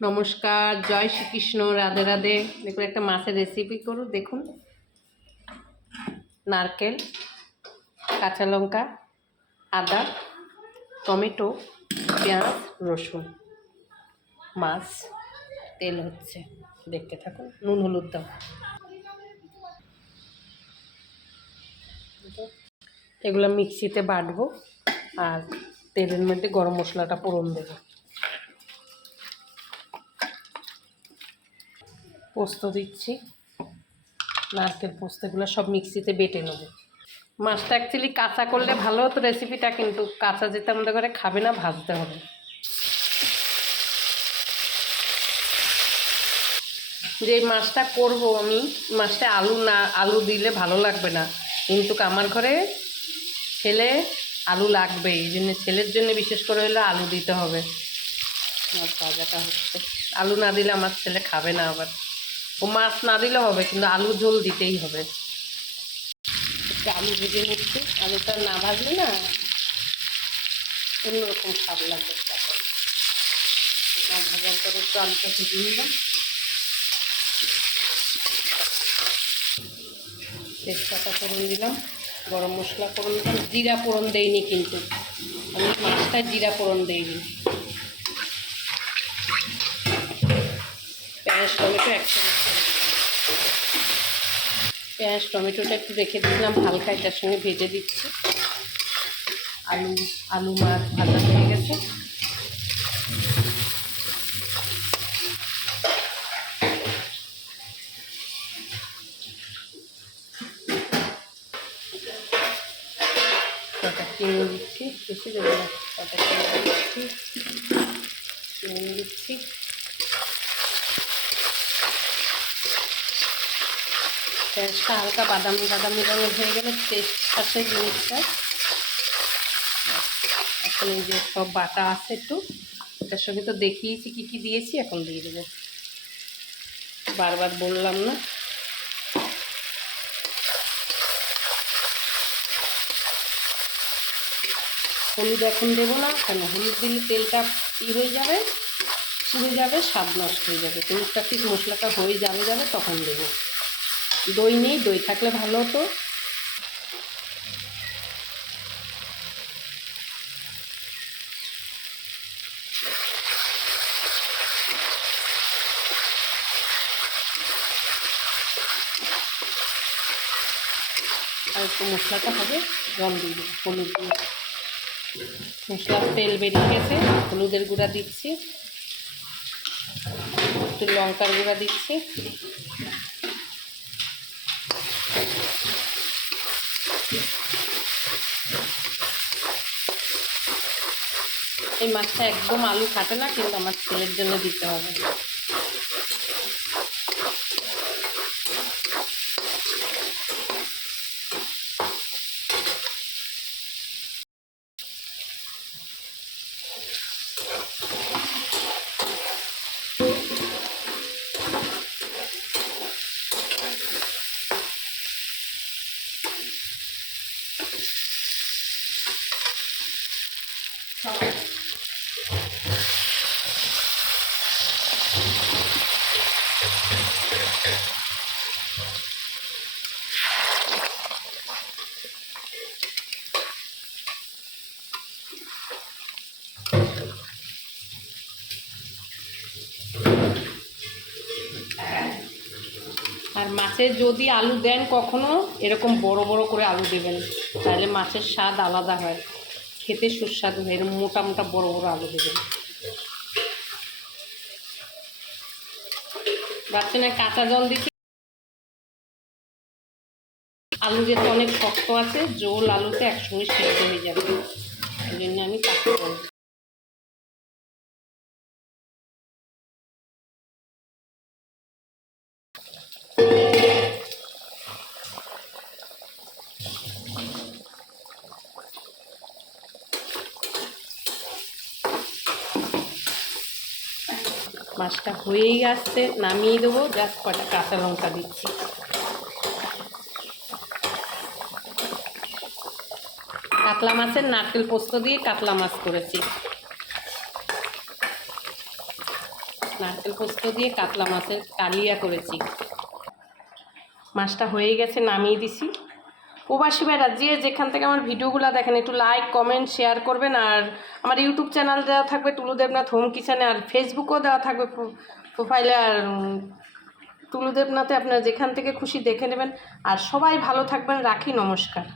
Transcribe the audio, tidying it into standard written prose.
নমস্কার, জয় শ্রীকৃষ্ণ, রাধে রাধে। দেখুন একটা মাছের রেসিপি করো। দেখুন, নারকেল, কাঁচা লঙ্কা, আদা, টমেটো, পেঁয়াজ, রসুন, মাছ, তেল হচ্ছে, দেখতে থাকুন। নুন হলুদ দাও। এগুলো মিক্সিতে বাটবো আর তেলের মধ্যে গরম মশলাটা ফোড়ন দেবো। পোস্ত দিচ্ছি, নারকেল পোস্ত, এগুলো সব মিক্সিতে বেটে নেবো। মাছটা অ্যাকচুয়ালি কাঁচা করলে ভালো হতো রেসিপিটা, কিন্তু কাঁচা যেতে আমাদের ঘরে খাবে না, ভাজতে হবে। যে মাছটা করব আমি, মাছটা আলু দিলে ভালো লাগবে না, কিন্তু আমার ঘরে ছেলে আলু লাগবে, এই জন্য ছেলের জন্য বিশেষ করে হলে আলু দিতে হবে। মাছ ভাজাটা হচ্ছে, আলু না দিলে আমার ছেলে খাবে না। আবার ও মাছ না দিলে হবে, কিন্তু আলু ঝোল দিতেই হবে। একটু আলু ভেজে নিচ্ছি, আলুটা না ভাজলে না অন্যরকম স্বাদ লাগবে। মাছ ভাজার পরে একটু আলুটা ভেজে নিলাম, তেজপাতা ফোড়ন দিলাম, গরম মশলা ফোড়ন দিলাম, জিরা ফোড়ন দেইনি, কিন্তু আমি মাছটায় জিরা ফোড়ন দেইনি। পেঁয়াজ টমেটো একসঙ্গে পেঁয়াজ টমেটোটা একটু রেখে দিলাম হালকা, এটার সঙ্গে ভেজে দিচ্ছি। আলু মাছ ভাজা হয়ে গেছে। কটা চিনি দিচ্ছি, বেশি দেবো না, কটা চিনি দিচ্ছি, পেঁয়াজটা হালকা বাদামি রঙের হয়ে গেলে টেস্ট আসে জিনিসটা। এখন এই যে সব বাটা আছে একটু, এটার সঙ্গে তো দেখিয়েছি কী কী দিয়েছি, এখন দিয়ে দেবো, বারবার বললাম না। হলুদ এখন দেবো না, কেন হলুদ দিলে তেলটা হয়ে যাবে, পুড়ে যাবে, স্বাদ নষ্ট হয়ে যাবে। হলুদটা ঠিক মশলাটা হয়ে যাবে তখন দেবো। দই নেই, দই থাকলে ভালো হতো। আর একটু মশলাটা হবে, জল দিয়ে দেবো, হলুদ দিয়ে। মশলার তেল বেরিয়ে গেছে, হলুদের গুঁড়া দিচ্ছি, একটু লঙ্কার গুঁড়া দিচ্ছি, এই মাছটা একদম আলু খাটে না, কিন্তু আমার ছেলের জন্য দিতে হবে। আর মাছে যদি আলু দেন কখনো, এরকম বড় বড় করে আলু দেবেন, তাহলে মাছের স্বাদ আলাদা হয়, খেতে সুস্বাদু হয়। এরকম মোটা মোটা বড় বড় আলু দেবেন। বাচ্চা না কাঁচা জল দিচ্ছি, আলু যেহেতু অনেক শক্ত আছে, জল আলুতে একসঙ্গে সিদ্ধ হয়ে যাবে, এই জন্য আমি কাঁচা জল। মাছটা হয়েই আসছে, নামিয়ে দেবো, জাস্ট কটা কাঁচা লঙ্কা দিচ্ছি। কাতলা মাছের নারকেল পোস্ত দিয়ে কাতলা মাছ করেছি। নারকেল পোস্ত দিয়ে কাতলা মাছের কালিয়া করেছি। মাছটা হয়ে গেছে, নামিয়ে দিছি। প্রবাসী ভাইরা যে যেখান থেকে আমার ভিডিওগুলো দেখেন একটু লাইক কমেন্ট শেয়ার করবেন। আর আমার ইউটিউব চ্যানেল দেওয়া থাকবে টুলু দেবনাথ হোম কিচেনে, আর ফেসবুকও দেওয়া থাকবে প্রোফাইলে। আর টুলু দেবনাথে আপনারা যেখান থেকে খুশি দেখে নেবেন। আর সবাই ভালো থাকবেন, রাখি, নমস্কার।